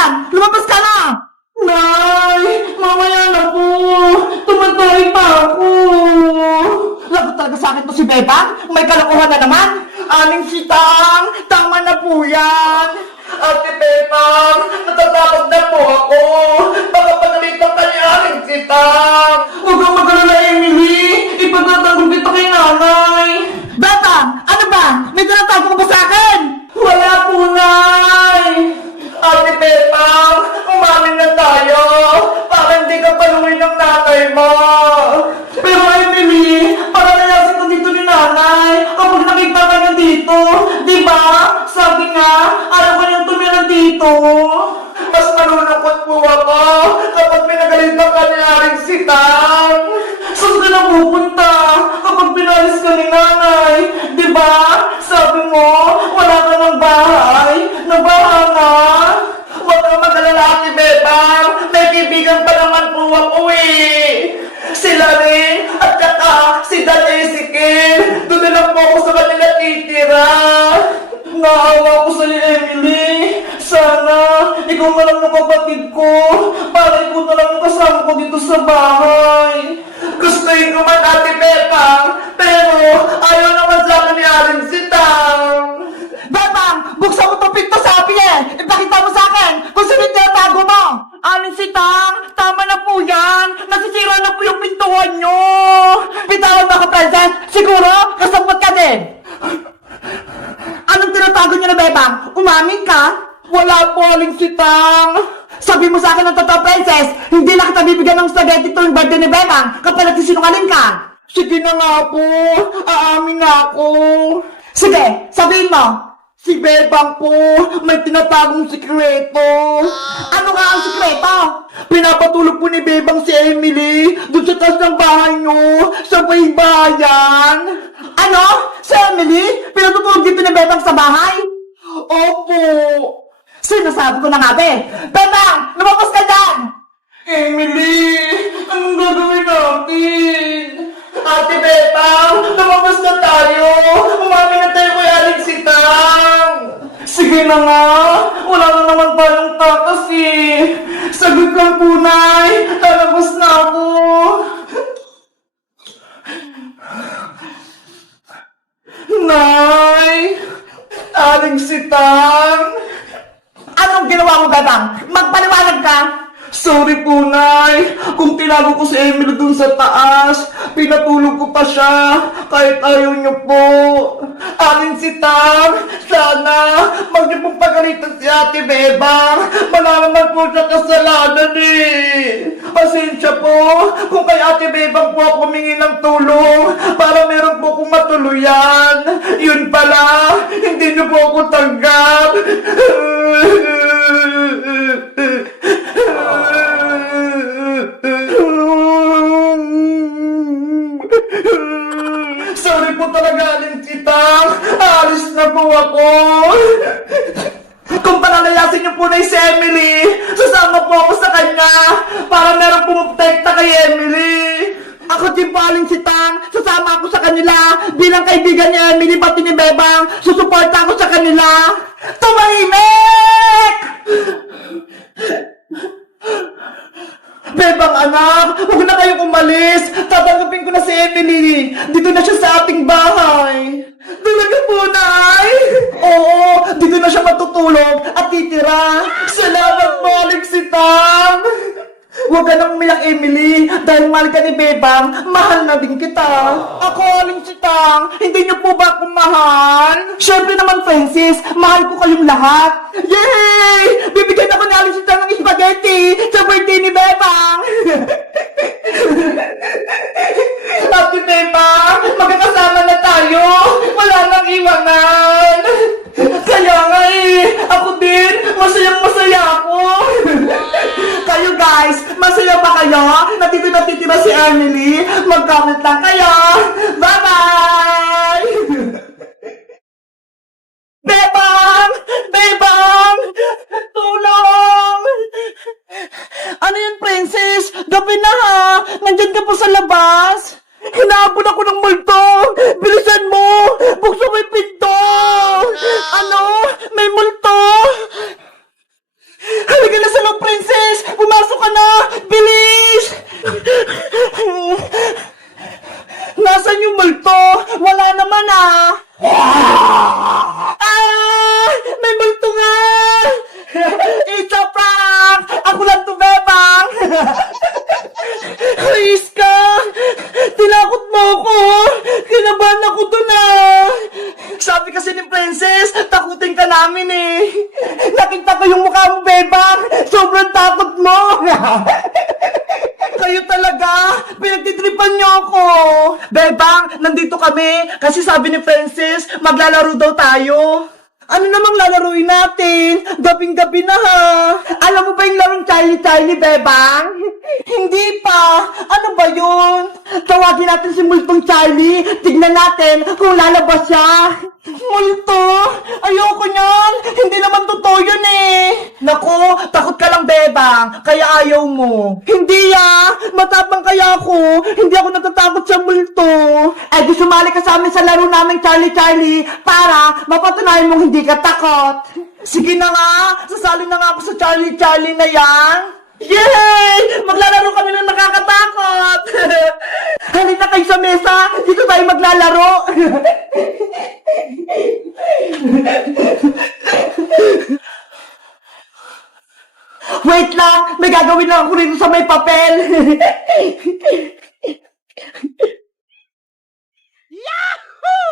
dyan! Lumabas ka na! Nay! Mamaya na po! Tumatay pa ako! Lagot talaga sa akin to si Bebang? May kalokohan na naman! Aling sitang! Tama na po yan! Ate Bebang! Natatakot na po ako! Baka pagalitan ka ni Aling sitang! Huwag kang mag-alala, Emily! Ipagtatanggol kita kay nanay! Bebang! Ano ba? May tinatago ka ba sa akin? Wala po, Nay! Ate Bebang! Umamin na tayo! Para hindi ka paluin ng nanay mo! Pero Emily, para nalasin ko dito ni nanay kapag nakita ka niya dito, di ba? Sabi nga, ayaw ka niyang tumira dito. Mas malulungkot po ako kapag pinagalitan ka ni Aling Sitang. Saan ka na pupunta kapag pinalis ka ni nanay? Di ba? Sabi mo, wala ka ng bahay. Nabaha nga. Huwag kang mag-alala, Ate Bebang. May kaibigan pa naman po ako eh. Sila rin at saka si Dan Ezekiel. Doon na lang po ako sa kanila titira. Naawa ko sa'yo, Emily. Sana ikaw na lang ng kapatid ko. Para ikaw na lang ang kasama ko dito sa bahay. Gustuin ko man, Ate Bebang, pero ayaw naman sa akin ni Aling Sitang. Bebang, buksan mo itong pinto, sabi eh! Ipakita mo sa akin kung sino yung tinatago mo! Aling Sitang, tama na po yan! Nasisira na po yung pintuan nyo! Bitawan mo ako, Princess! Siguro, kasabot ka din! Anong tinatago nyo na, Bebang? Umamin ka? Wala po, Aling Sitang! Sabi mo sa akin ng totoo, Princess, hindi na kita bibigyan ng spaghetti tuwing birthday ni Bebang kapag nagsisinungaling ka! Sige na nga po! Aamin na ako! Sige, sabihin mo! Si Bebang po, may tinatagong sikreto. Ano nga ang sikreto? Pinapatulog po ni Bebang si Emily doon sa taas ng bahay nyo, sa may bayan. Ano? Si Emily? Pinatutulog dito ni Bebang sa bahay? Opo. Sinasabi ko na nga, be. Bebang, lumabas ka dyan! Emily, anong gagawin natin? Ate Bebang, lumabas na tayo! Umami na tayo kay Aling Sitang! Sige na nga! Wala na naman tayong takas eh! Sagot lang po, Nay! Lalabas na ako! Nay! Aling Sitang! Anong ginawa mo, Bebang? Magpaliwanag ka! Sorry po, Nay. Kung tinago ko si Emily dun sa taas, pinatulog ko pa siya, kahit ayaw niyo po. Aling Sitang, sana, mag niyo pong pagalitan si Ate Bebang. Wala naman po siya kasalanan eh. Pasensya po, kung kay Ate Bebang po ako humingi ng tulong, para meron po akong matuluyan. Yun pala, hindi niyo po ako tanggap. Sorry po talaga, Aling Sitang. Alis na po ako. Kung palalayasin niyo po na si Emily, sasama po ako sa kanya para meron pumuprotekta kay Emily. Ako din po, Aling Sitang. Sasama ako sa kanila bilang kaibigan ni Emily pati ni Bebang. Susuporta ako sa kanila. Tumahimik! Bebang anak, huwag na kayong umalis. Tatanggapin ko na si Emily. Dito na siya sa ating bahay. Talaga po, Nay? Oo, dito na siya matutulog at titira. Salamat po, Aling Sitang. Huwag ka nang umiyak, Emily. Dahil mahal ka ni Bebang, mahal na din kita. Ako, Aling Sitang, hindi niyo po ba akong mahal? Siyempre naman, Francis, mahal ko kayong lahat. Yay! Bibigyan ako ni Aling Sitang ng spaghetti sa birthday ni Bebang. Happy Bebang, magkakasama na tayo. Wala nang iwanan. Kaya nga eh, ako din, masayang-masaya ako. Kayo guys, masaya ba kayo? Natitira si Emily? Mag-comment lang kayo. Bye-bye! Bebang! Bebang! Tulong! Ano yun, Princess? Gabi na ha! Nandyan ka pa sa labas? Hinahabol ako ng multo! Bilisan mo! Buksan mo yung pinto! Ano? May multo! Halika Nasaan yung multo? Wala naman ah! Ah! May multo nga! It's a prank! Ako lang to, Bebang! Ayos ka! Tinakot mo ako! Kinabahan ako dun ah! Sabi kasi ni Princess, takutin ka namin eh! Nakita ko yung mukha mo, Bebang! Sobrang takot mo! Kayo talaga! Pinagtitripan niyo ako! Bebang, nandito kami kasi sabi ni Princess, maglalaro daw tayo. Ano namang lalaruin natin? Gabing-gabi na ha! Alam mo ba yung larong Charlie, Bebang? Hindi pa! Ano ba yun? Tawagin natin si Multong Charlie. Tignan natin kung lalabas siya. Multo? Ayoko niyan! Hindi naman totoo yun eh! Naku, takot ka lang, Bebang. Kaya ayaw mo. Hindi ah! Matapang kaya ako. Hindi ako natatakot sa multo. Eh di sumali ka sa amin sa laro namin Charlie para mapatunayan mong hindi ka takot. Sige na nga! Sasali na nga ako sa Charlie na yan. Yay! Maglalaro kami ng nakakatakot! Halika kayo sa mesa! Dito tayo maglalaro! Wait lang! May gagawin lang ako rito sa may papel! Yahoo!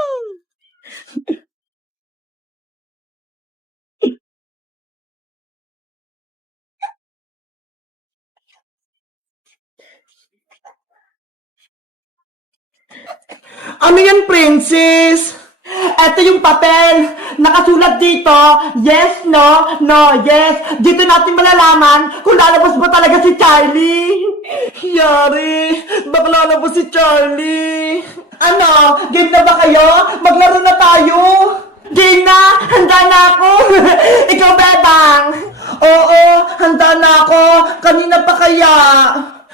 Ano yan, Princess? Ito yung papel. Nakasulat dito, yes, no, no, yes. Dito natin malalaman kung lalabas ba talaga si Charlie. Yari, baka lalabas si Charlie. Ano, game na ba kayo? Maglaro na tayo. Game na! Handa na ako! Ikaw, Bebang! Oo, handa na ako. Kanina pa kaya.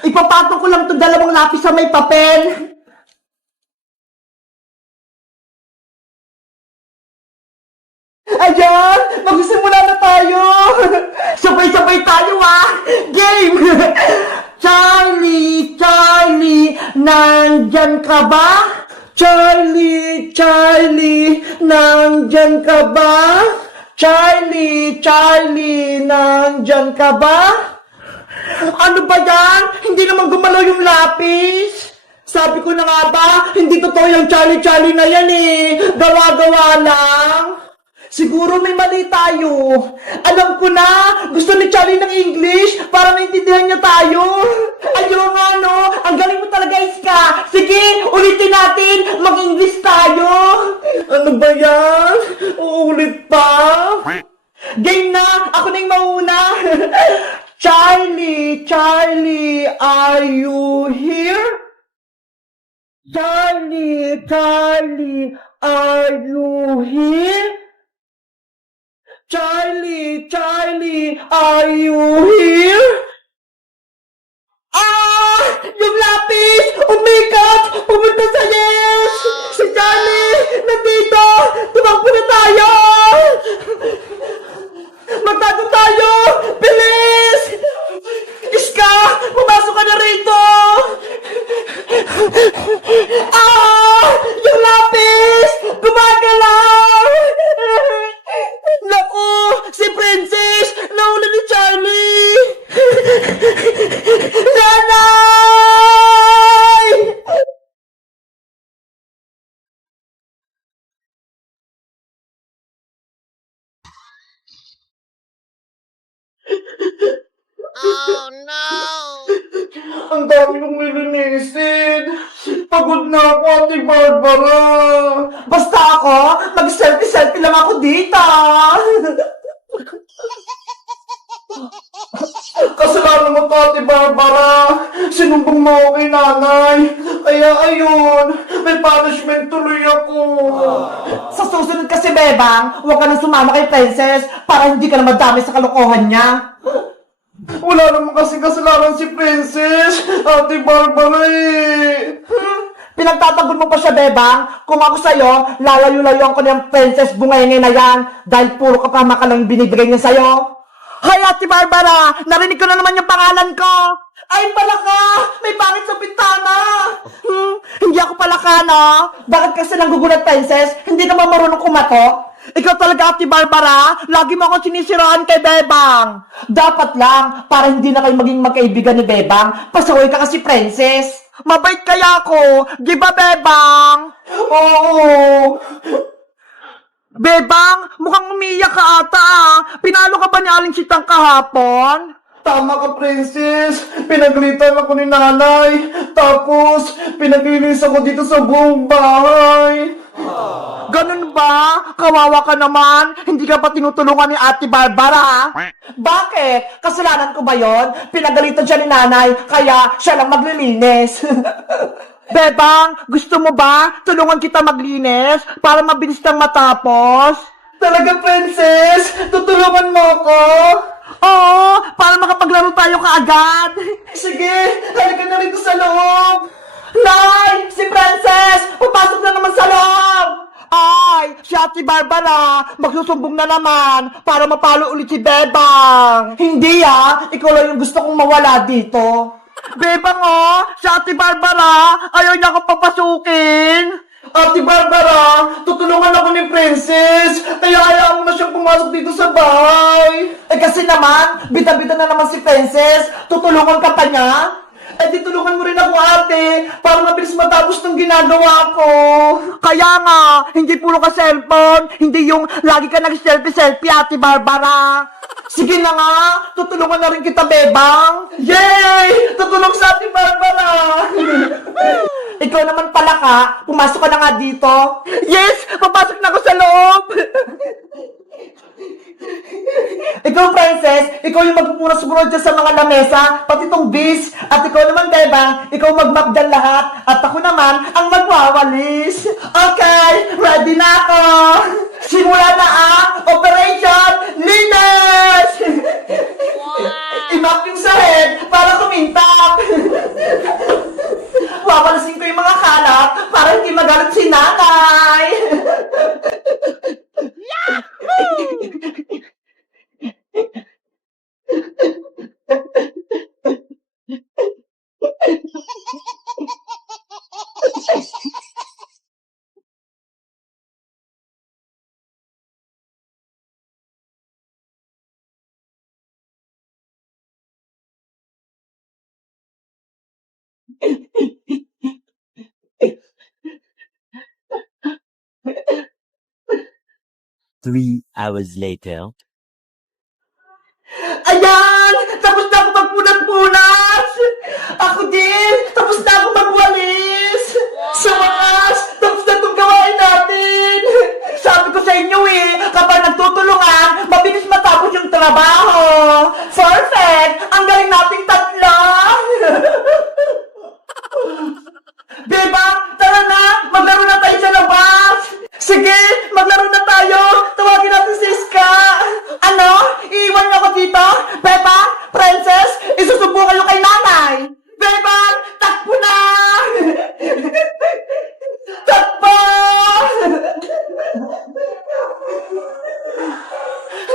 Ipapatong ko lang itong 2 lapis sa may papel. Ayan! Magsisimula na tayo! Sabay-sabay tayo ah! Game! Charlie, nandyan ka ba? Charlie, nandyan ka ba? Charlie, nandyan ka ba? Ano ba yan? Hindi naman gumalaw yung lapis! Sabi ko na nga ba, hindi totoo yung Charlie na yan eh! Gawa-gawa lang! Siguro may mali tayo. Alam ko na, gusto ni Charlie ng English para maintindihan niya tayo. Ayaw nga no, ang galing mo talaga, Iska. Sige, ulitin natin, mag-English tayo. Ano ba yan? Uulit pa? Game na, ako na yung mauna. Charlie, are you here? Charlie, are you here? Charlie, are you here? Ah! Yung lapis! Oh my God! Pumunta sa yes! Si Charlie! Nandito! Tumakbo na tayo! Magtago tayo! Bilis! Iska! Pumasok ka na rito! Ah! Yung lapis! Gumagalaw! Naku! Si Princess! Nauli ni Charlie! Nanay! Oh no! Ang dami kong nilinisin. Pagod na ako, Ate Barbara. Basta ako, mag-selfie lang ako dito. Kasalanan mo to, Ate Barbara. Sinumbong mo ako kay nanay. Kaya ayun, may punishment tuloy ako. Sa susunod kasi, Bebang, huwag ka nang sumama kay Princess para hindi ka na madami sa kalokohan niya. Wala naman kasi kasalanan si Princess, Ate Barbara eh. Pinagtatanggol mo pa siya, Bebang. Kung ako sa'yo, lalayo-layuan ko na yung Princess Bungenge na yan dahil puro kapama ka lang binibigay niya sa'yo. Hay, Ate Barbara! Narinig ko na naman yung pangalan ko! Ay, palaka! May pangit sa bintana! Hindi ako palaka, no? Bakit kasi nanggugulat, princess? Hindi ka ba marunong kumatok? Ikaw talaga, Ate Barbara. Lagi mo akong sinisiraan kay Bebang. Dapat lang, para hindi na kayo maging magkaibigan ni Bebang. Pasaway ka kasi, princess. Mabait kaya ako. Di ba, Bebang? Oo. Bebang, mukhang umiiyak ka ata ah. Pinalo ka ba ni Aling Sitang kahapon? Tama ka, princess. Pinagalitan ako ni nanay. Tapos, pinaglinis ako dito sa buong bahay. Ganun ba? Kawawa ka naman. Hindi ka pa tinutulungan ni Ate Barbara. Bakit? Kasalanan ko ba yon? Pinagalitan siya ni nanay, kaya siya lang maglilinis. Bebang, gusto mo ba tulungan kita maglinis para mabilis kang matapos? Talaga, princess? Tutulungan mo ako? Oo, para makapaglaro tayo kaagad. Sige, halika na rito sa loob. Nay, si Princess, papasok na naman sa loob. Ay, si Ate Barbara, magsusumbong na naman para mapalo ulit si Bebang. Hindi ikaw lang yung gusto kong mawala dito. Bebang si Ate Barbara, ayaw niya akong papasukin. Ate Barbara, tutulungan ako ni Princess. Kaya hayaan mo na siyang pumasok dito sa bahay. Eh kasi naman, bita-bita na naman si Princess. Tutulungan ka pa niya? Eh di tulungan mo rin ako, ate, para mabilis matapos ng ginagawa ko. Kaya nga, hindi puro ka cellphone, hindi yung lagi ka nag-selfie-selfie, Ate Barbara. Sige na nga, tutulungan na rin kita, Bebang. Yay! Tutulong sa Ate Barbara. Ikaw naman pala ka, pumasok ka na nga dito. Yes! Papasok na ako sa loob! Ikaw, Princess, ikaw yung magpupunas-punas dyan sa mga lamesa, pati tong bis. At ikaw naman, Bebang, ikaw mag-map dyan lahat. At ako naman, ang magwawalis. Okay, ready na ako. Simula na Operation Linis! I-map yung sahig para kumintap. Wawalasin ko yung mga kalat para hindi magalit si nanay. Three hours later. Ayan! Tapos na ako magpunat-punas! Ako din! Tapos na ako magwalis! Sa wakas! Tapos na itong gawain natin! Sabi ko sa inyo kapag nagtutulungan, mabilis matapos yung trabaho! Perfect! Ang galing nating tatlo! Beba, tara na! Maglaro na tayo sa labas! Sige! Maglaro na tayo! Tawagin natin si Iska! Ano? Iiwan niyo ako dito? Beba? Princess? Isusubo kayo kay nanay! Beba! Takbo na! Takbo!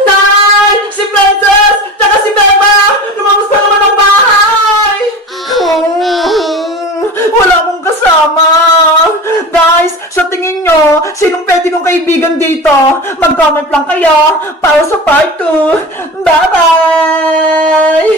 Nay! Si Princess! Tsaka si Beba! Lumabas na naman ang bahay! Wala akong kasama! Guys, sa tingin nyo, sinong pwede kong kaibigan dito? Mag-comment lang kayo para sa part 2. Bye-bye!